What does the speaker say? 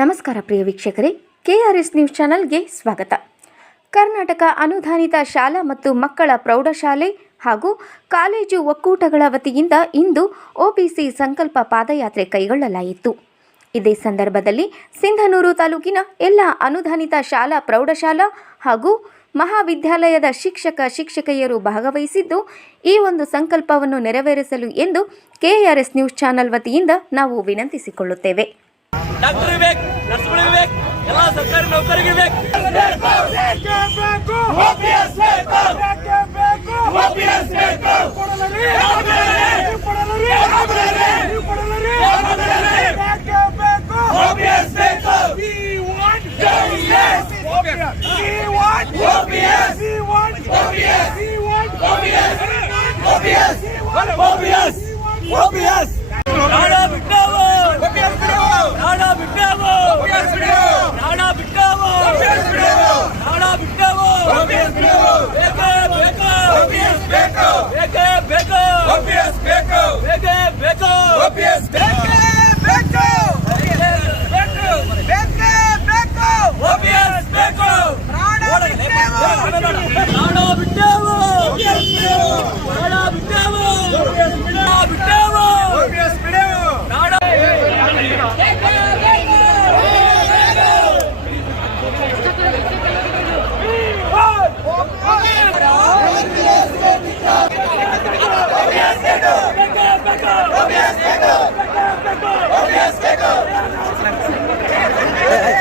ನಮಸ್ಕಾರ ಪ್ರಿಯ ವೀಕ್ಷಕರೇ, KRS news ಚಾನೆಲ್ಗೆ ಸ್ವಾಗತ. ಕರ್ನಾಟಕ ಅನುದಾನಿತ ಶಾಲಾ ಮತ್ತು ಮಕ್ಕಳ ಪ್ರೌಢಶಾಲೆ ಹಾಗೂ ಕಾಲೇಜು ಒಕ್ಕೂಟಗಳ ವತಿಯಿಂದ ಇಂದು ಒಬಿಸಿ ಸಂಕಲ್ಪ ಪಾದಯಾತ್ರೆ ಕೈಗೊಳ್ಳಲಾಯಿತು. ಇದೇ ಸಂದರ್ಭದಲ್ಲಿ ಸಿಂಧನೂರು ತಾಲೂಕಿನ ಎಲ್ಲ ಅನುದಾನಿತ ಶಾಲಾ ಪ್ರೌಢಶಾಲಾ ಹಾಗೂ ಮಹಾವಿದ್ಯಾಲಯದ ಶಿಕ್ಷಕ ಶಿಕ್ಷಕಿಯರು ಭಾಗವಹಿಸಿದ್ದು, ಈ ಒಂದು ಸಂಕಲ್ಪವನ್ನು ನೆರವೇರಿಸಲು ಎಂದು ಕೆಆರ್ಎಸ್ ನ್ಯೂಸ್ ಚಾನೆಲ್ ವತಿಯಿಂದ ನಾವು ವಿನಂತಿಸಿಕೊಳ್ಳುತ್ತೇವೆ. ಡಾಕ್ಟರ್ ಇರ್ಬೇಕು ನರ್ಸ್ಗಳು ಇರ್ಬೇಕು ಎಲ್ಲ ಸರ್ಕಾರಿ ನೌಕರಿಗೆ ಇರ್ಬೇಕು ನಾಡ ಬಿಟ್ಟಾವು ನಾಡ